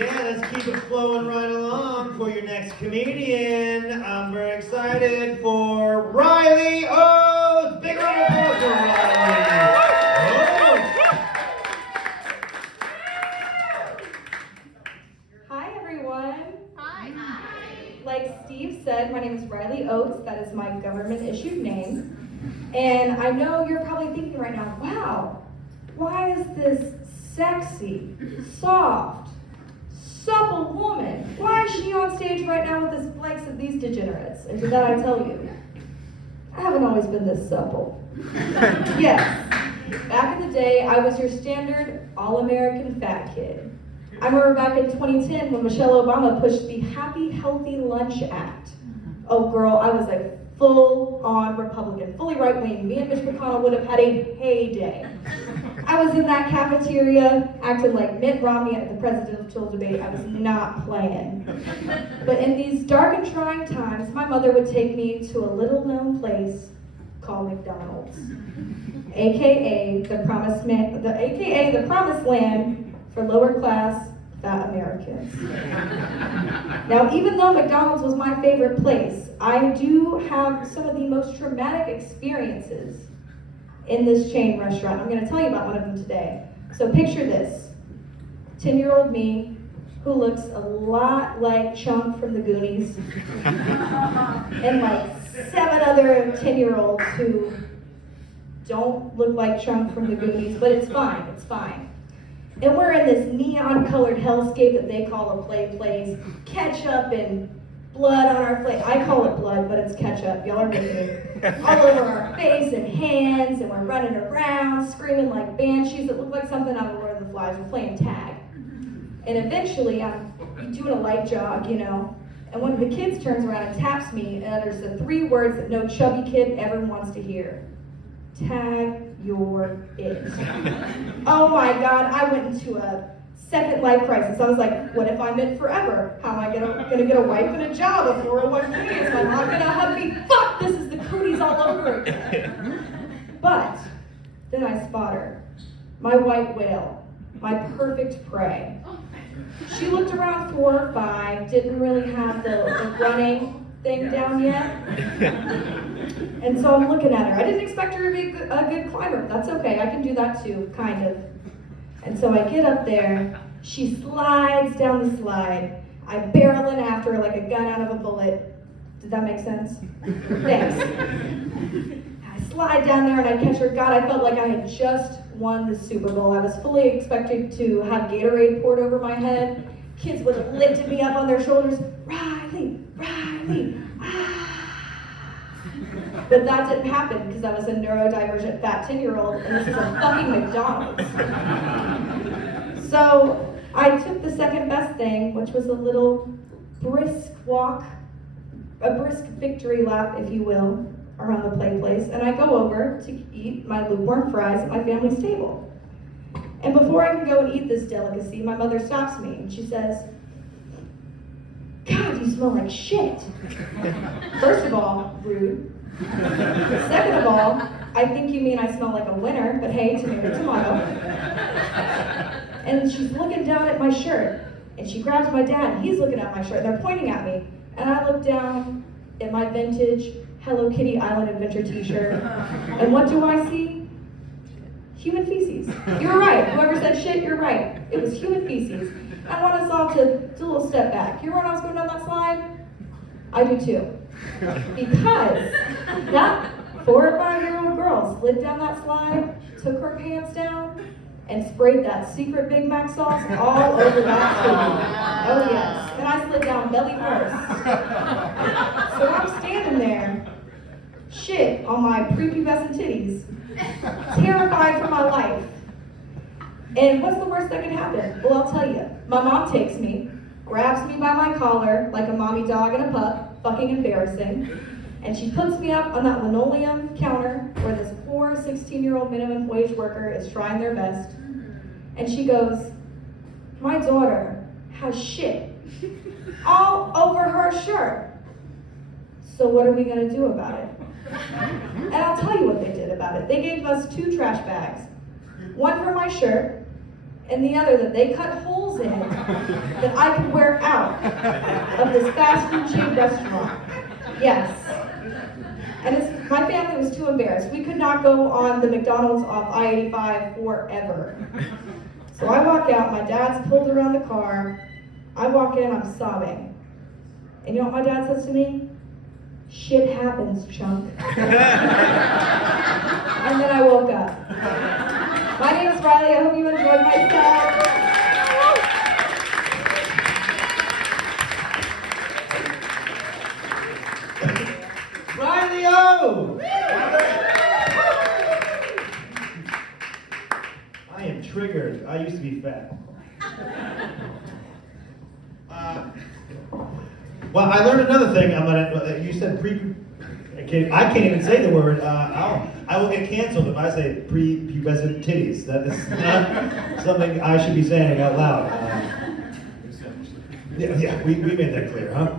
Yeah, let's keep it flowing right along for your next comedian. I'm very excited for Riley Oates. Big round of applause for Riley. Hi, everyone. Hi. Like Steve said, my name is Riley Oates. That is my government-issued name. And I know you're probably thinking right now, wow, why is this sexy, soft, supple woman, why is she on stage right now with this flex of these degenerates? And to that I tell you, I haven't always been this supple. Yes, back in the day, I was your standard all-American fat kid. I remember back in 2010 when Michelle Obama pushed the Happy Healthy Lunch Act. Oh girl, I was like full-on Republican, fully right-wing. Me and Mitch McConnell would have had a heyday. I was in that cafeteria acting like Mitt Romney at the presidential debate. I was not playing. But in these dark and trying times, my mother would take me to a little-known place called McDonald's, aka the promised land for lower-class fat Americans. Now, even though McDonald's was my favorite place, I do have some of the most traumatic experiences in this chain restaurant. I'm going to tell you about one of them today. So picture this, 10-year-old me who looks a lot like Chunk from the Goonies, and like 7 other 10-year-olds who don't look like Chunk from the Goonies, but it's fine, it's fine. And we're in this neon-colored hellscape that they call a play place, ketchup and blood on our plate. I call it blood, but it's ketchup. Y'all are with me. All over our face and hands, and we're running around, screaming like banshees that look like something out of Lord of the Flies. We're playing tag. And eventually, I'm doing a light jog, you know, and one of the kids turns around and taps me and utters the 3 words that no chubby kid ever wants to hear. Tag your it. Oh my God, I went into a second life crisis. I was like, what if I'm in forever? How am I gonna get a wife and a job, a 401k? Is my mom gonna hug me? Fuck, this is the cooties all over again. But then I spot her, my white whale, my perfect prey. She looked around 4 or 5, didn't really have the running thing down yet. And so I'm looking at her. I didn't expect her to be a good climber. That's okay, I can do that too, kind of. And so I get up there, she slides down the slide. I barrel in after her like a gun out of a bullet. Did that make sense? Thanks. I slide down there and I catch her. God, I felt like I had just won the Super Bowl. I was fully expected to have Gatorade poured over my head. Kids would have lifted me up on their shoulders. Riley, Riley, ah. But that didn't happen because I was a neurodivergent fat 10-year-old and this is a fucking McDonald's. So I took the second best thing, which was a little brisk walk, a brisk victory lap, if you will, around the play place, and I go over to eat my lukewarm fries at my family's table. And before I can go and eat this delicacy, my mother stops me and she says, God, you smell like shit. First of all, rude. Second of all, I think you mean I smell like a winner, but hey, tomato, tomato. And she's looking down at my shirt, and she grabs my dad, and he's looking at my shirt, and they're pointing at me. And I look down at my vintage Hello Kitty Island Adventure t-shirt, and what do I see? Human feces. You're right, whoever said shit, you're right. It was human feces. I want us all to do a little step back. You remember when I was going down that slide? I do too. Because that 4 or 5-year-old girl slid down that slide, took her pants down, and sprayed that secret Big Mac sauce all over that food. Oh yes, and I slid down belly first. So I'm standing there, shit on my prepubescent titties, terrified for my life. And what's the worst that can happen? Well, I'll tell you. My mom takes me, grabs me by my collar like a mommy dog and a pup, fucking embarrassing, and she puts me up on that linoleum counter where this poor 16-year-old minimum wage worker is trying their best. And she goes, my daughter has shit all over her shirt. So what are we gonna do about it? And I'll tell you what they did about it. They gave us 2 trash bags, one for my shirt and the other that they cut holes in that I could wear out of this fast food chain restaurant. Yes. And my family was too embarrassed. We could not go on the McDonald's off I-85 forever. So I walk out, my dad's pulled around the car. I walk in, I'm sobbing. And you know what my dad says to me? Shit happens, chunk. And then I woke up. My name is Riley. I hope you enjoyed my set. Riley O! I am triggered. I used to be fat. Well, I learned another thing. You said I can't even say the word. I will get canceled if I say prepubescent titties. That is not something I should be saying out loud. Yeah, we made that clear, huh?